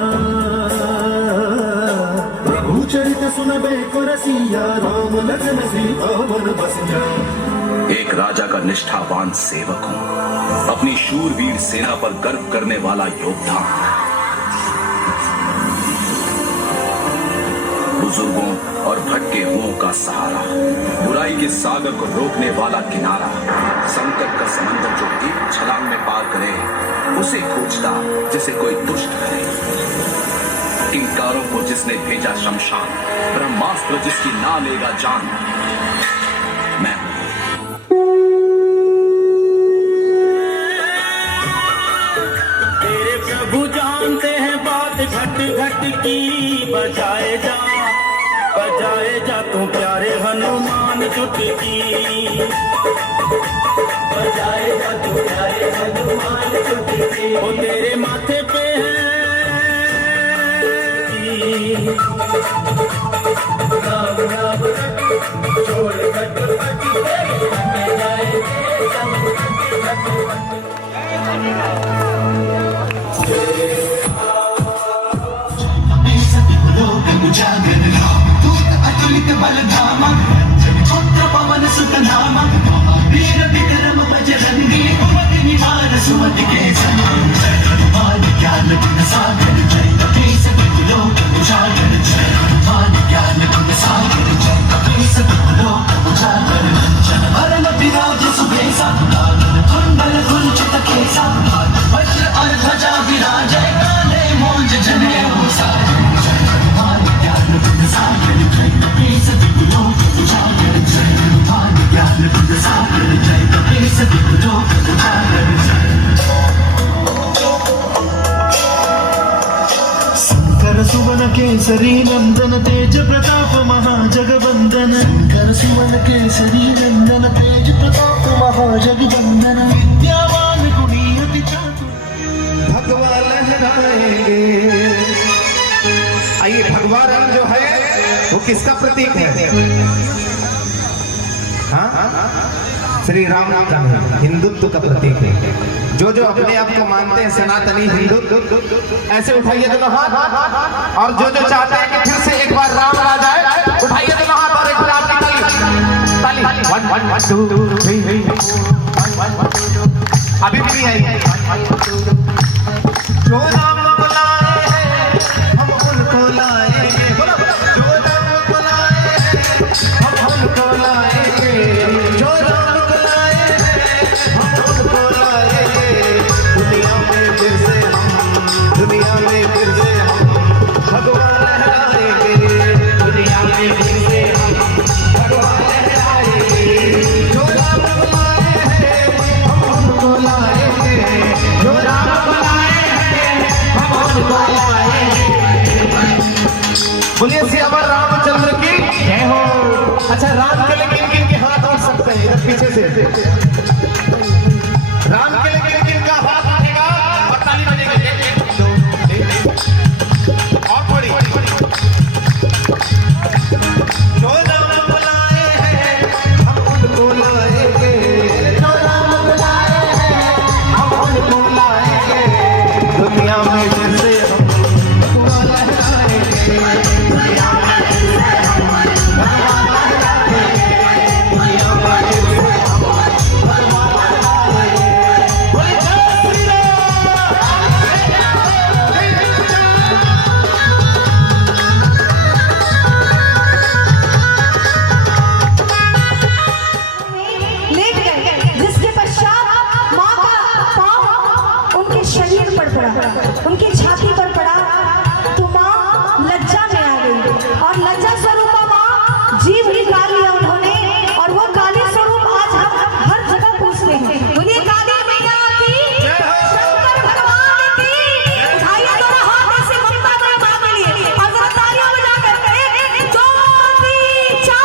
चरित सुनबे को रसिया राम लखन सीता मन बसिया। एक राजा का निष्ठावान सेवक हूँ, अपनी शूरवीर सेना पर गर्व करने वाला योद्धा। बुजुर्गों और भटके हुओं का सहारा, बुराई के सागर को रोकने वाला किनारा, संकट का समंदर जो एक छलांग में पार करे उसे खोजता जिसे कोई दुष्ट करे। किंकारों को जिसने भेजा शमशान, ब्रह्मास्त्र जिसकी ना लेगा जान, मैं हूं। तेरे प्रभु जानते हैं बात घट घट की, बजाए जा तू प्यारे हनुमान चुटकी, बजाए जा तू प्यारे हनुमान चुटकी। वो तेरे माथे पे है राम राम छोड़ खटपटी जाए उजागर दूत अतुलित बल धामा पुत्र पवन सुत नामा वीर विक्रम बजरंगी कुमति निवार सुमति के संगी जय हनुमान ज्ञान गुण सागर जय कपीस लोक उजागर जय हनुमान ज्ञान गुण सागर जय कपीस लोक उजागर जन वरण विराज सुबेसा कुंडल कुंचित केसा वज्र और ध्वजा विराजय काले मोंज जनेऊ साजन जय हनुमान ज्ञान गुण सागर जय कपीस लोक उजागर जय हनुमान ज्ञान गुण सागर जय कपीस लोक उजागर जय। शंकर सुवन केसरी नंदन तेज प्रताप महाजगवंदन, शंकर सुवन केसरी नंदन तेज प्रताप महाजगवंदन, विद्यावान गुणी अति चातुर। भगवा लहराएंगे। आइए, भगवा रंग जो है वो किसका प्रतीक है? हाँ, श्री राम का हिंदुत्व का प्रतीक है। जो जो अपने आप को मानते हैं सनातनी हिंदू, ऐसे उठाइए दोनों हाथ। और जो जो चाहते हैं कि फिर से एक बार राम आ जाए, उठाइए दोनों हाथ और एक बार आपकी ताली ताली। 1 1 2 3 अभी भी नहीं आई। जो राम बुलाए हैं हम उनको लाएंगे, जो राम बुलाए हैं हम उनको लाएंगे, जो राम बुलाए हैं हम उनको लाएंगे। दुनिया में फिर से हम, दुनिया में फिर से हम भगवान लहराएंगे, दुनिया में फिर से हम भगवान लहराएंगे। जो राम बुलाए हैं हम उनको लाएंगे, जो राम बुलाए हैं हम उनको लाएंगे। बोलिए सियावर रामचंद्र की जय हो। अच्छा, राम के लिए किन किन के हाथ उठ सकते हैं? इधर पीछे से राम के लिए किन किन का हाथ उठेगा और ताली बजेगी? 1 2 3 और थोड़ी। जो राम बुलाए हैं हम उनको लाएंगे, जो राम बुलाए हैं हम उनको लाएंगे। दुनिया में फिर से हम भगवान लहराएंगे, दुनिया में फिर से हम भगवान लहराएंगे, दुनिया में फिर से हम भगवान लहराएंगे। बोले जय श्री लेट गए, जिसके पश्चात माँ का पाँव उनके शरीर पर पड़ा, उनकी छाती पर पड़ा, तो माँ लज्जा में आ गई और लज्जा स्वरूप माँ जीव निकाल लिया उन्होंने, और वो काली स्वरूप आज हम हर जगह पूछते हैं। बोलिए काली मैया की, शंकर भगवान की। उठाइए दोनों हाथ ऐसे ममता में माँ के लिए और जरा तालियां बजा कर 1 2 3 4।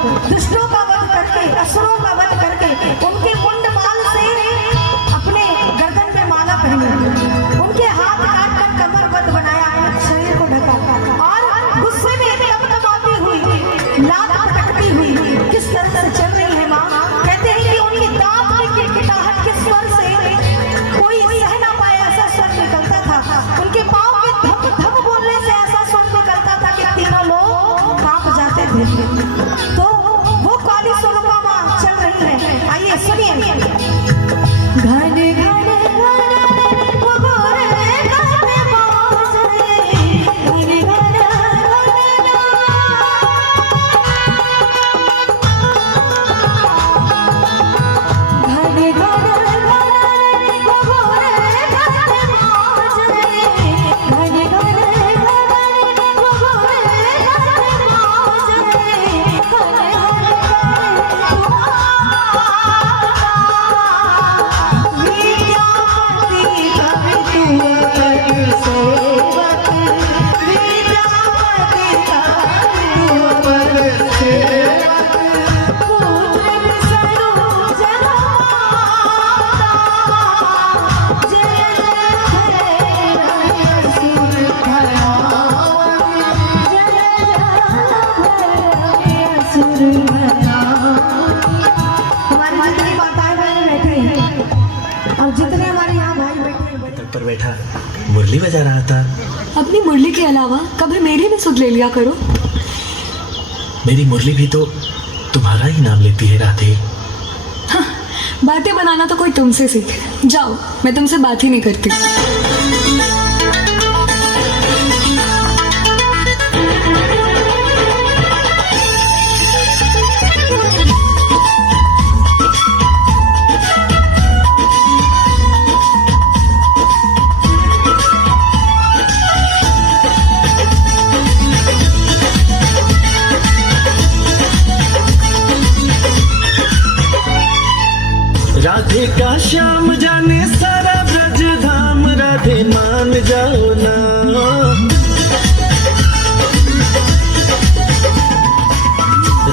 दुष्टों का वध करके, असुरों का वध करके, उनके मुंड माल से अपने गर्दन पे माला पहनी, उनके हाथ काट कर कमर बंद बनाया, शरीर को ढका और गुस्से में तमतमाती हुई, लात पटकती हुई किस तरह से चल रही है माँ। कहते हैं कि उनकी दांत की किटकिटाहट के स्वर से कोई सह ना पाए ऐसा स्वर निकलता था, उनके पाँव के धप धप बोलने से ऐसा स्वर निकलता था कि तीनों लोग कांप जाते थे। तो वो काली स्वरूपा माँ चल रही है, आइए सुनिए। घने घने वो गोरे घने बाजरे, घने घने पर बैठा मुरली बजा रहा था। अपनी मुरली के अलावा कभी मेरी भी सुध ले लिया करो। मेरी मुरली भी तो तुम्हारा ही नाम लेती है राधे। हाँ, बातें बनाना तो कोई तुमसे सीखे। जाओ, मैं तुमसे बात ही नहीं करती। राधे का श्याम जाने सारा ब्रज धाम, राधे मान जाओ ना।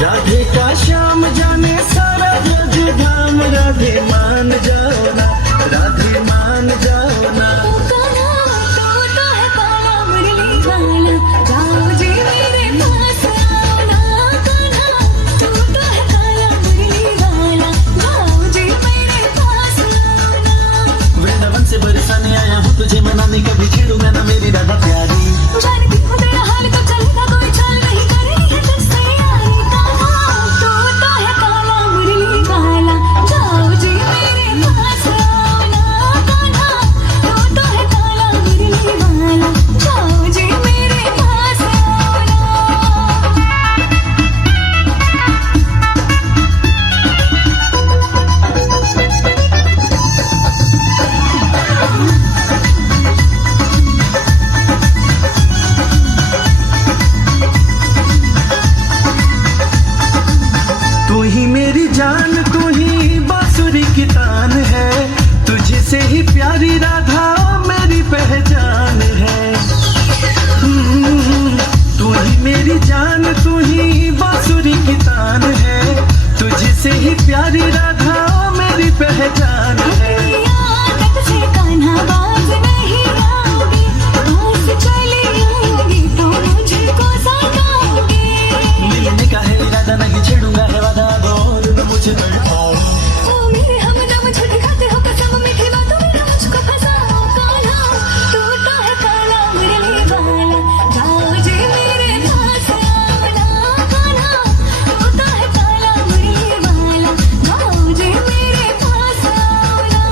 राधे का श्याम जाने सारा ब्रज धाम, राधे मान जाओ ना, राधे मान जाओ ना। से बरसाने आया हूँ तुझे मनाने, कभी छेड़ूंगा ना मेरी राधा प्यारी। जानती हूँ तेरा हाल कब चलेगा, कोई चाल नहीं करेगी है तुझसे यारी। काला तो है काला मुरली वाला, जाओ जी मेरे पास आओ ना। काला तो है काला मुरली वाला, जाओ जी मेरे पास आओ ना। तू ही मेरी जान, तू ही बांसुरी की तान है, तुझसे ही प्यारी राधा मेरी पहचान है। तू ही मेरी जान, तू ही बांसुरी की तान है, तुझसे ही प्यारी राधा मेरी पहचान है। से कान्हा बाज नहीं आओगी, पास चली आऊंगी तो मुझको सताओगी। मिलने का है इरादा, नहीं छेड़ूंगा है वादा, और मुझे तड़पाओ। ओ मेरे हमदम झूठी खाते हो कसम, मीठी बातों में मुझको फंसाओ। काला तू तो है काला मुरली वाला, जाओ जी मेरे पास आओ ना। काला तू तो है काला मुरली वाला, जाओ जी मेरे पास आओ ना।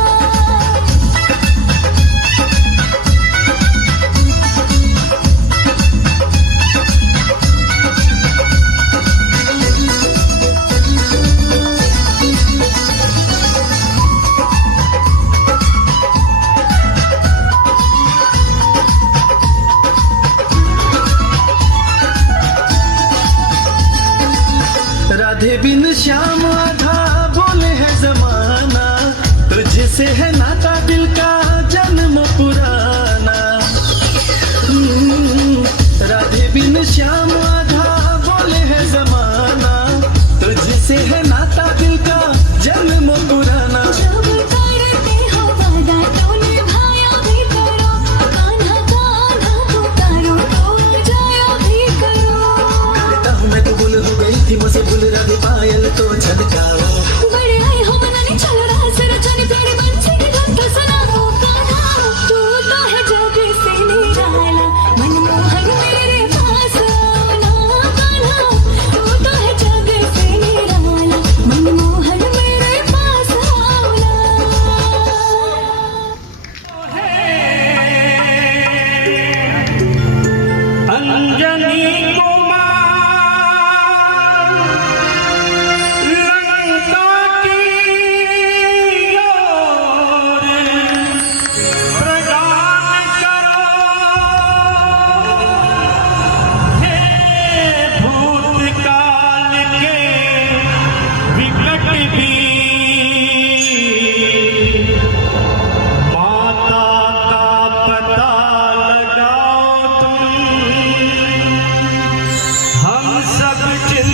राधे बिन श्याम आधा बोले है जमाना, तुझसे है नाता दिल का जन्म पुराना। राधे बिन श्याम आधा बोले है जमाना,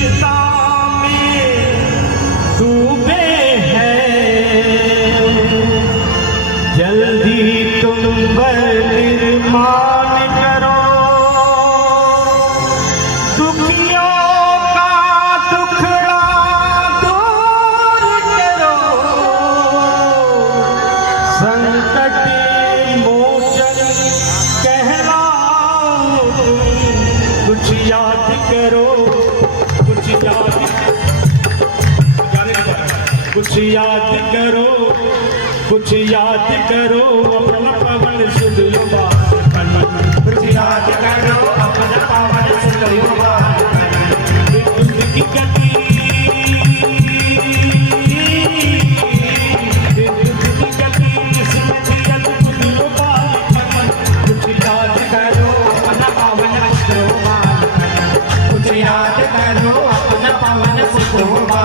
चिंता में डूबे हैं, जल्दी तुम निर्माण करो, दुखियों का दुखड़ा दूर करो, संकट मोचन कहलाओ तुम, कुछ याद करो, कुछ याद करो, कुछ याद करो अपना पवन सुध युवा, कुछ याद करो अपना पवन सुध युवा, जिंदगी गति जिसमें दियल युवा, कुछ याद करो अपना पवन सुध युवा, कुछ याद करो अपना पवन सुध युवा।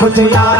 कुछ याद